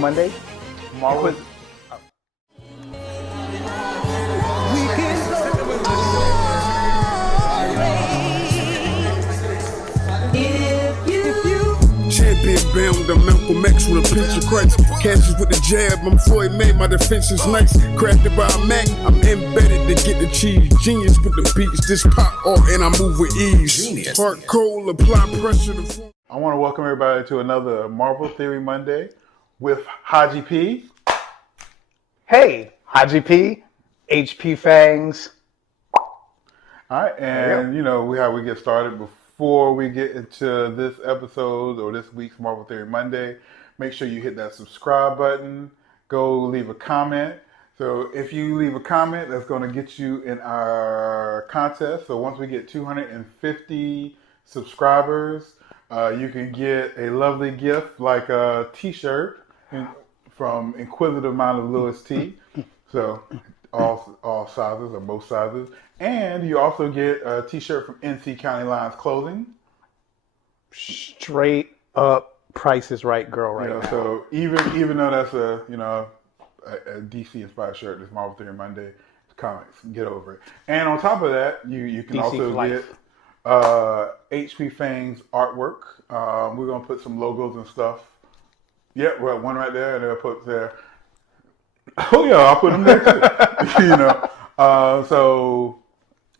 Monday. Marvel. Champion bound, I'm Malcolm X with a pinch of Christ. Catches with the jab, I'm Floyd May, my defense is nice. Crafted by a Mac, I'm embedded to get the cheese. Genius with the beats, this pop art and I move with ease. Heart cold, apply pressure to... I want to welcome everybody to another Marvel Theory Monday with Haji P. Hey, Haji P, HP Fangs. All right, and you know how we get started. Before we get into this episode or this week's Marvel Theory Monday, make sure you hit that subscribe button. Go leave a comment. So if you leave a comment, that's going to get you in our contest. So once we get 250 subscribers, you can get a lovely gift like a T-shirt from Inquisitive Mind of Lewis T. So all sizes or most sizes. And you also get a T-shirt from NC County Lines Clothing. Straight up Price is Right girl now. So even though that's a DC inspired shirt, this Marvel Theory Monday comics, get over it. And on top of that, you can DC also get HP Fangs artwork. We're gonna put some logos and stuff. Yep, well, one right there, and they'll put there. Oh yeah, I'll put them next to it. So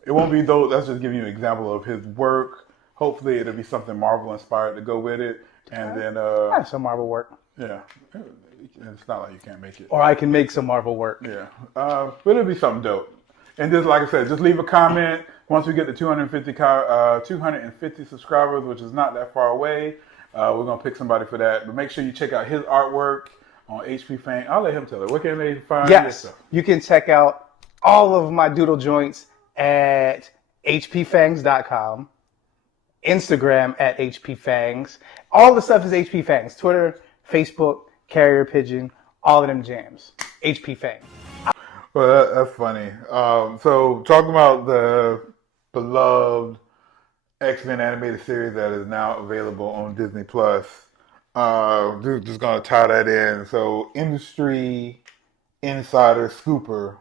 it won't be those. That's just giving you an example of his work. Hopefully, it'll be something Marvel inspired to go with it, and then I have some Marvel work. Yeah, it's not like you can't make it. Or I can make some Marvel work. Yeah, but it'll be something dope. And just like I said, just leave a comment. Once we get to 250 subscribers, which is not that far away, we're gonna pick somebody for that. But make sure you check out his artwork on HP Fang. I'll let him tell it. Where can they find this stuff? You can check out all of my doodle joints at hpfangs.com, Instagram at hpfangs. All the stuff is HP Fangs. Twitter, Facebook, Carrier Pigeon, all of them jams. HP Fangs. Well, that's funny. So talking about the beloved X-Men animated series that is now available on Disney Plus. Just gonna tie that in. So industry insider scooper,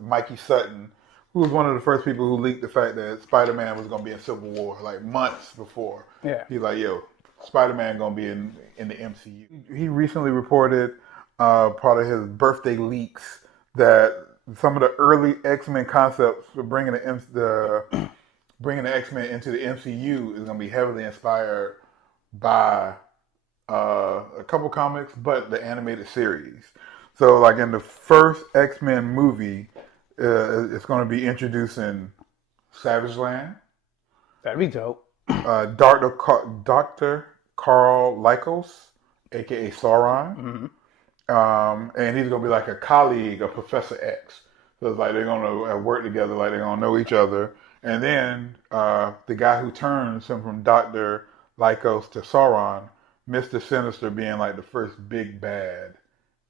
Mikey Sutton, who was one of the first people who leaked the fact that Spider-Man was gonna be in Civil War like months before. Yeah. He's like, yo, Spider-Man gonna be in the MCU. He recently reported part of his birthday leaks that some of the early X-Men concepts for bringing the X-Men into the MCU is gonna be heavily inspired by a couple comics, but the animated series. So, like in the first X-Men movie, it's going to be introducing Savage Land. That'd be dope. Dr. Carl Lycos, aka Sauron, and he's going to be like a colleague of Professor X. So it's like they're going to work together, like they're going to know each other. And then the guy who turns him from Dr. Lycos to Sauron, Mr. Sinister being like the first big bad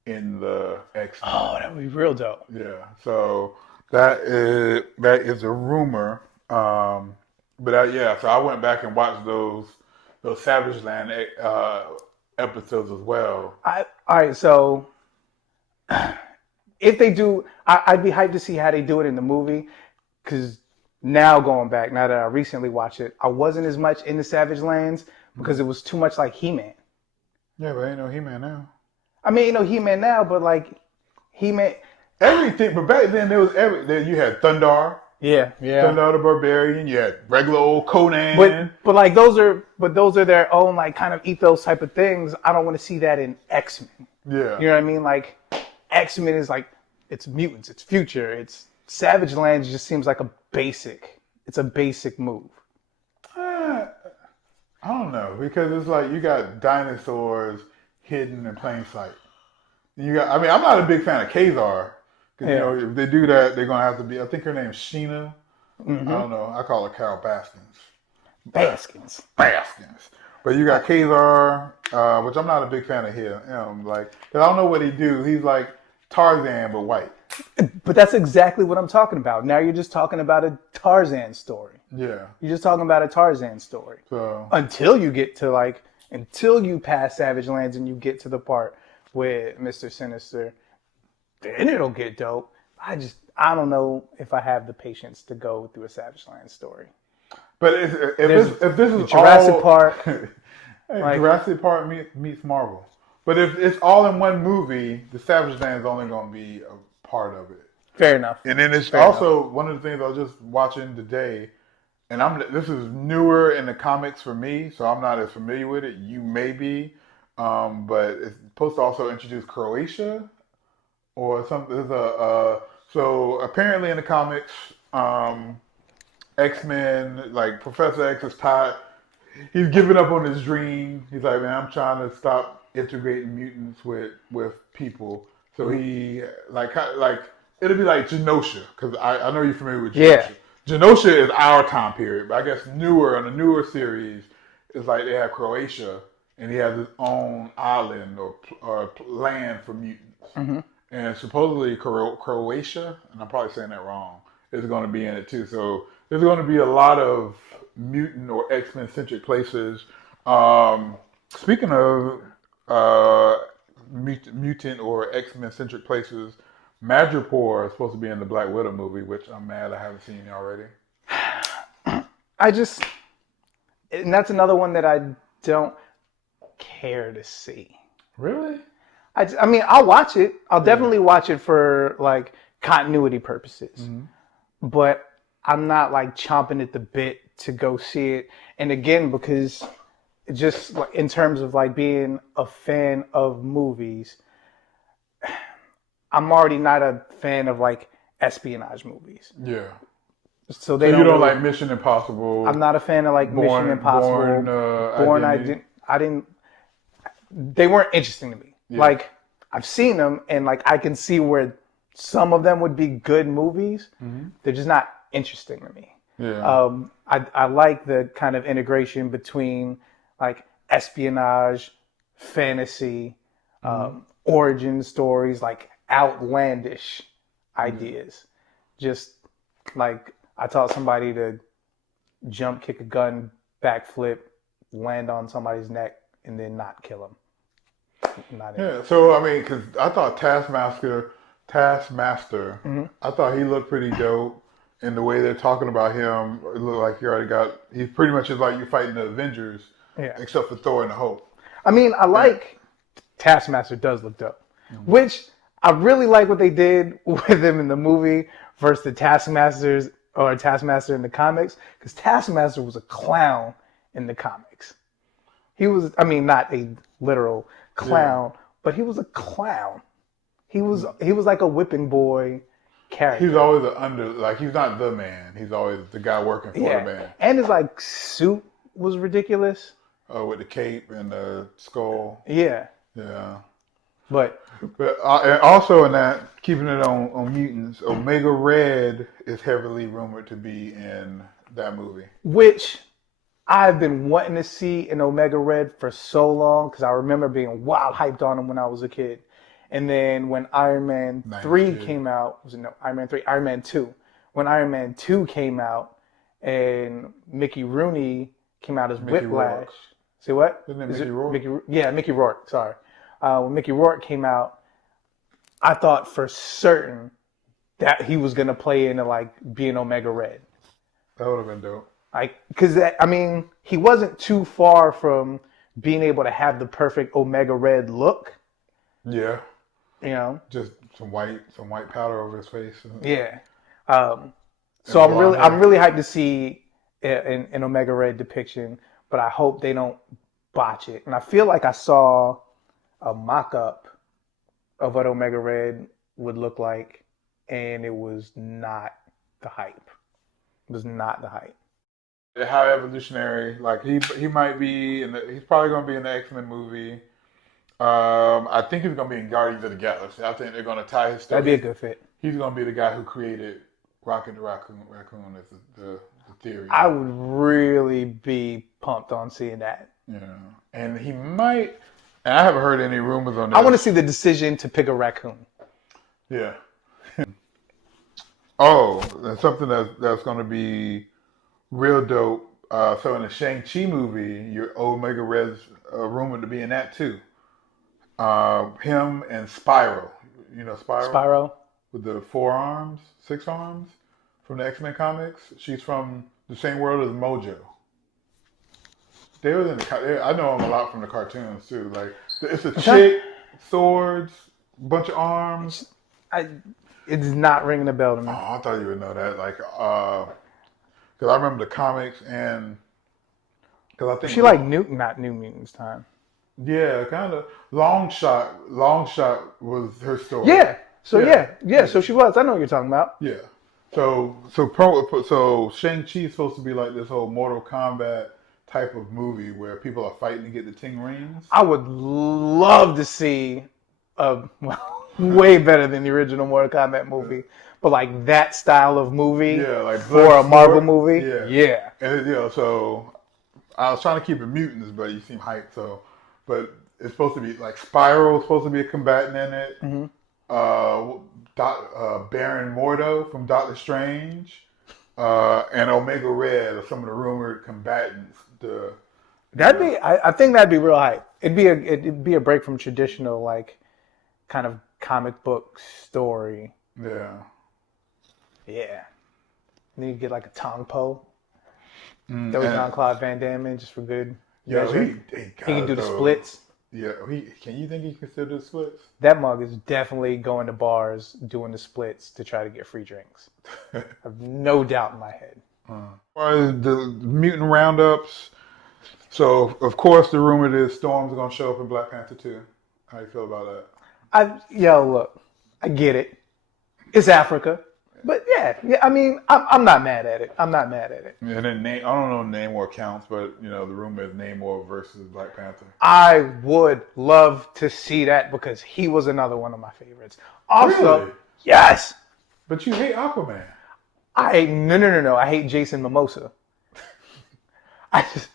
in the X-Men. Oh, that would be real dope. Yeah, so that is a rumor. So I went back and watched those Savage Land episodes as well. All right, so if they do, I'd be hyped to see how they do it in the movie, because now that I recently watched it, I wasn't as much into Savage Lands because it was too much like He-Man. Yeah, but ain't no He-Man now. I mean, He-Man now, but like He-Man, everything. But back then there was everything. You had Thundar. Yeah. Thundar the Barbarian. You had regular old Conan. But like those are their own like kind of ethos type of things. I don't want to see that in X-Men. Yeah. You know what I mean? Like X-Men is like, it's mutants, it's future, it's Savage Lands just seems like a basic move. I don't know, because it's like you got dinosaurs hidden in plain sight. I'm not a big fan of Kazar, because if they do that, they're gonna have to be. I think her name's Sheena. Mm-hmm. I don't know. I call her Carol Baskins. Baskins. But you got Kazar, which I'm not a big fan of him. Like, cause I don't know what he do. He's like Tarzan but white. But that's exactly what I'm talking about. Now you're just talking about a Tarzan story. Yeah. You're just talking about a Tarzan story. So until you get to until you pass Savage Lands and you get to the part with Mr. Sinister, then it'll get dope. I don't know if I have the patience to go through a Savage Land story. But if this is Jurassic all, Park, hey, Jurassic Park meets Marvel. But if it's all in one movie, the Savage Land is only going to be a part of it. fair enough. And then it's Fair also enough. one of the things I was just watching today, and this is newer in the comics for me, so I'm not as familiar with it. You may be, but it's supposed to also introduce Croatia or something. So apparently in the comics, X-Men, like Professor X is tired. He's giving up on his dream. He's like, man, I'm trying to stop integrating mutants with people. So he like it'll be like Genosha, because I know you're familiar with Genosha. Yeah. Genosha is our time period, but I guess on the newer series, it's like they have Croatia, and he has his own island or land for mutants. And supposedly Croatia, and I'm probably saying that wrong, is going to be in it too. So there's going to be a lot of mutant or X-Men centric places. Speaking of mutant or X-Men centric places, Madripoor is supposed to be in the Black Widow movie, which I'm mad I haven't seen already. And that's another one that I don't care to see. Really? I mean, I'll watch it. I'll definitely watch it for like continuity purposes. But I'm not like chomping at the bit to go see it. And again, because just like, in terms of like being a fan of movies, I'm already not a fan of like espionage movies. Yeah. So So they you don't don't really, like Mission Impossible? I'm not a fan of like Mission Impossible. Born I didn't. They weren't interesting to me. Yeah. Like I've seen them, and like I can see where some of them would be good movies. They're just not interesting to me. Yeah. I like the kind of integration between like espionage, fantasy, origin stories, like outlandish ideas. Just like I taught somebody to jump, kick a gun, backflip, land on somebody's neck, and then not kill them. Yeah, so I mean, because I thought Taskmaster, I thought he looked pretty dope. And the way they're talking about him, it looked like he's pretty much just like you're fighting the Avengers, except for Thor and the Hulk. I mean, I like Taskmaster does look dope, which I really like what they did with him in the movie versus the Taskmaster in the comics, because Taskmaster was a clown in the comics. He was, I mean, not a literal clown, but he was a clown. He was like a whipping boy character. He's always he's not the man. He's always the guy working for the man. And his like suit was ridiculous. With the cape and the skull. Yeah. Yeah. But and also in that, keeping it on mutants, Omega Red is heavily rumored to be in that movie. Which I've been wanting to see in Omega Red for so long, because I remember being wild hyped on him when I was a kid. And then when Iron Man 3 came out, Iron Man 3? Iron Man 2. When Iron Man 2 came out and Mickey Rooney came out as Whiplash. Rourke. See what? Isn't it Mickey Rourke? Mickey Rourke, sorry. When Mickey Rourke came out, I thought for certain that he was going to play into like being Omega Red. That would have been dope. Like, because I mean, he wasn't too far from being able to have the perfect Omega Red look. Yeah. You know, just some white powder over his face. Yeah. So I'm really hyped to see an Omega Red depiction, but I hope they don't botch it. And I feel like I saw a mock-up of what Omega Red would look like, and it was not the hype. It was not the hype. How evolutionary? Like he might be he's probably going to be in the X-Men movie. I think he's going to be in Guardians of the Galaxy. I think they're going to tie his story. That'd be a good fit. He's going to be the guy who created Rocket the Raccoon is the theory. I would really be pumped on seeing that. Yeah. And he might, and I haven't heard any rumors on this. I want to see the decision to pick a raccoon. Yeah. Oh, and something that's going to be real dope. So in the Shang-Chi movie, your Omega Red's rumored to be in that too. Him and Spiral. You know Spiral? Spyro. With the 4 arms, 6 arms from the X-Men comics. She's from the same world as Mojo. They were in I know them a lot from the cartoons too. Like it's a chick, swords, bunch of arms. It's not ringing a bell to me. Oh, I thought you would know that. Like, because I remember the comics and because I think She like not New Mutants time. yeah, kind of Long Shot. Long Shot was her story. Yeah. So Yeah. yeah. So she was. I know what you're talking about. Yeah. So Shang-Chi is supposed to be like this whole Mortal Kombat type of movie where people are fighting to get the Ting rings. I would love to see way better than the original Mortal Kombat movie, but like that style of movie Yeah, like for a Marvel Bloodsport. movie. Yeah. Yeah. And so I was trying to keep it mutants, but you seem hyped. So, but it's supposed to be like Spyro is supposed to be a combatant in it. Mm-hmm. Baron Mordo from Doctor Strange, and Omega Red are some of the rumored combatants. I think that'd be real hype. It'd be a break from traditional like kind of comic book story. Yeah. Yeah. And then you get like a Tong Po. Throw and- Jean-Claude Van Damme in just for good Yo, measure. he Can do the splits. Yeah, can you think he can still do the splits? That mug is definitely going to bars doing the splits to try to get free drinks. I have no doubt in my head. As far as the mutant roundups, so of course the rumor is Storm's gonna show up in Black Panther 2. How you feel about that? Look, I get it. It's Africa. But yeah, I mean, I'm not mad at it. I'm not mad at it. And then I don't know if Namor counts, but the rumor is Namor versus Black Panther. I would love to see that because he was another one of my favorites. Also, Really? yes. But you hate Aquaman. No. I hate Jason Momoa. I just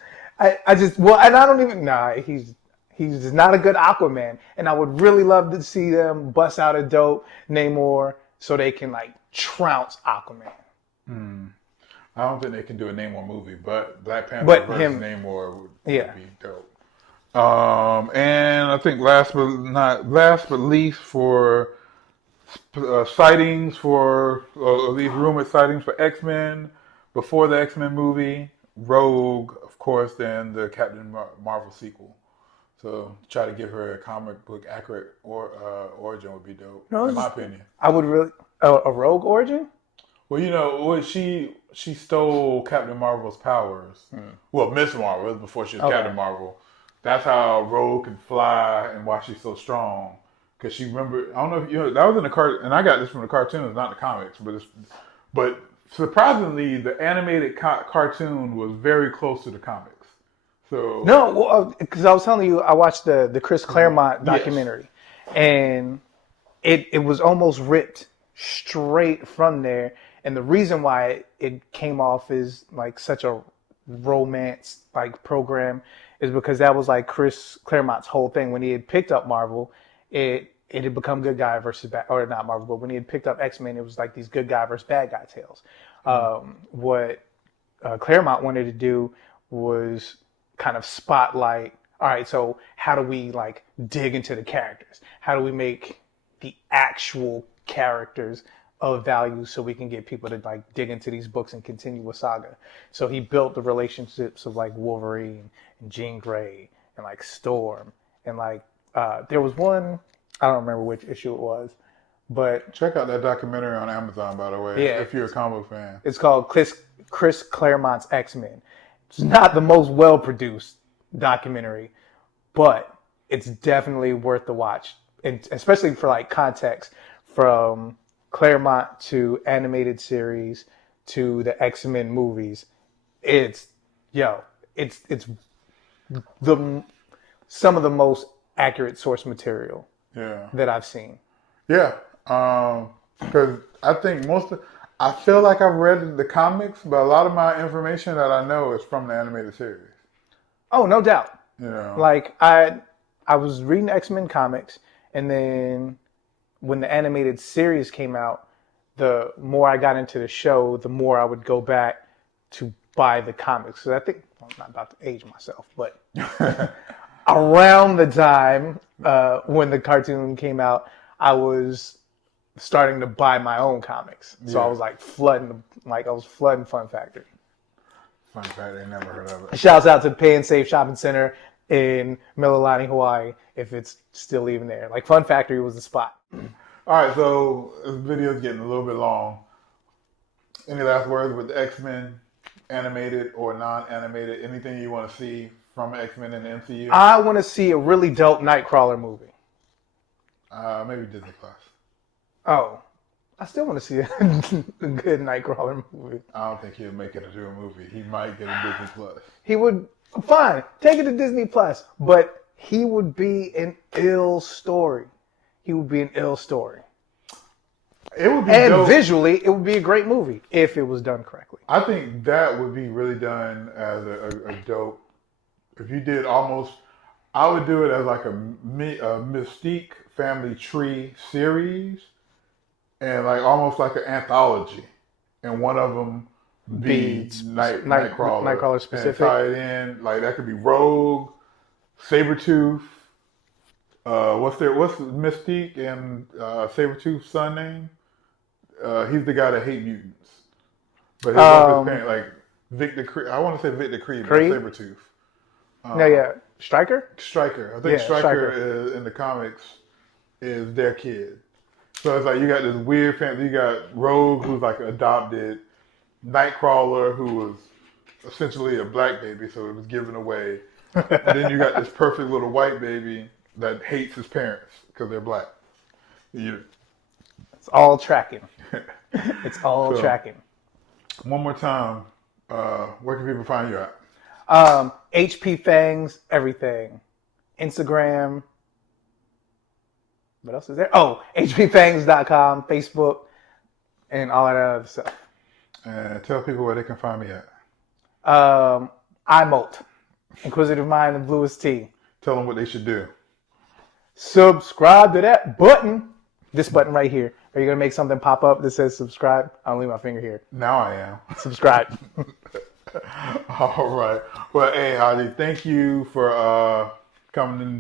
and I don't even he's just not a good Aquaman. And I would really love to see them bust out a dope Namor so they can like trounce Aquaman. I don't think they can do a Namor movie, but Black Panther versus Namor would be dope. And I think last but least for sightings for these rumored sightings for X-Men before the X-Men movie, Rogue, of course, then the Captain Marvel sequel. So try to give her a comic book accurate origin would be dope, in my opinion. I would really a Rogue origin. Well, she stole Captain Marvel's powers. Well, Miss Marvel, it was before she was Captain Marvel. That's how Rogue can fly and why she's so strong. Because she remembered, I don't know if that was in the cartoon, and I got this from the cartoons, not the comics, but surprisingly, the animated cartoon was very close to the comics. So No, because I was telling you, I watched the Chris Claremont documentary, and it was almost ripped straight from there. And the reason why it came off as like such a romance like program is because that was like Chris Claremont's whole thing. When he had picked up Marvel, it had become good guy versus bad, or not Marvel, but when he had picked up X-Men, it was like these good guy versus bad guy tales. What Claremont wanted to do was kind of spotlight, all right, so how do we like dig into the characters? How do we make the actual characters of value so we can get people to like dig into these books and continue a saga? So he built the relationships of like Wolverine and Jean Grey and like Storm and like there was one, I don't remember which issue it was, but check out that documentary on Amazon, by the way, if you're a comic fan. It's called Chris Claremont's X-Men. It's not the most well-produced documentary, but it's definitely worth the watch, and especially for like context from Claremont to animated series to the X-Men movies. It's some of the most accurate source material that I've seen. Yeah, because I think I feel like I've read the comics, but a lot of my information that I know is from the animated series. Oh, no doubt. Like I was reading X-Men comics, and then when the animated series came out, the more I got into the show, the more I would go back to buy the comics. So I think, I'm not about to age myself, but around the time when the cartoon came out, I was starting to buy my own comics. So I was like flooding Fun Factory. Fun fact, I never heard of it. Shouts out to Pay and Save Shopping Center in Mililani, Hawaii, if it's still even there. Like Fun Factory was the spot. All right, so this video is getting a little bit long. Any last words with the X-Men, animated or non-animated? Anything you want to see from X-Men and the MCU? I want to see a really dope Nightcrawler movie. Maybe Disney Plus. Oh, I still want to see a good Nightcrawler movie. I don't think he'll make it into a movie. He might get a Disney Plus. He would, fine, take it to Disney Plus, but he would be an ill story. He would be an ill story. It would be And dope. visually, it would be a great movie if it was done correctly. I think that would be really done as a dope. If you did almost, I would do it as like a Mystique family tree series, and like almost like an anthology, and one of them be Nightcrawler specific. and tie it in. Like that could be Rogue, Sabretooth. What's Mystique and Sabretooth's son name? He's the guy that hates mutants. But his parents, like Victor, I want to say Victor Creed, but Sabretooth. Stryker? Stryker. I think Stryker is, in the comics is their kid. So it's like you got this weird family. You got Rogue, who's like adopted, Nightcrawler, who was essentially a black baby, so it was given away. And then you got this perfect little white baby that hates his parents because they're black. It's all tracking. It's all tracking. One more time, where can people find you at? HP Fangs, everything. Instagram. What else is there? Oh, hpfangs.com, Facebook, and all that other stuff. And tell people where they can find me at. iMolt, Inquisitive Mind and Bluest Tea. Tell them what they should do. Subscribe to that button. This button right here. Are you going to make something pop up that says subscribe? I'll leave my finger here. Now I am. Subscribe. All right. Well, hey, Haji, thank you for coming and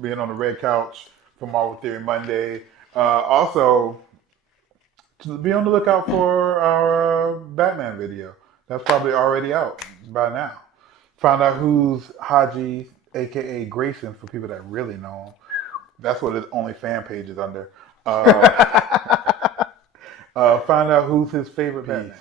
being on the red couch for Marvel Theory Monday. Also, to be on the lookout for our Batman video. That's probably already out by now. Find out who's Haji, a.k.a. Grayson, for people that really know him. That's what his only fan page is under. Find out who's his favorite Batman.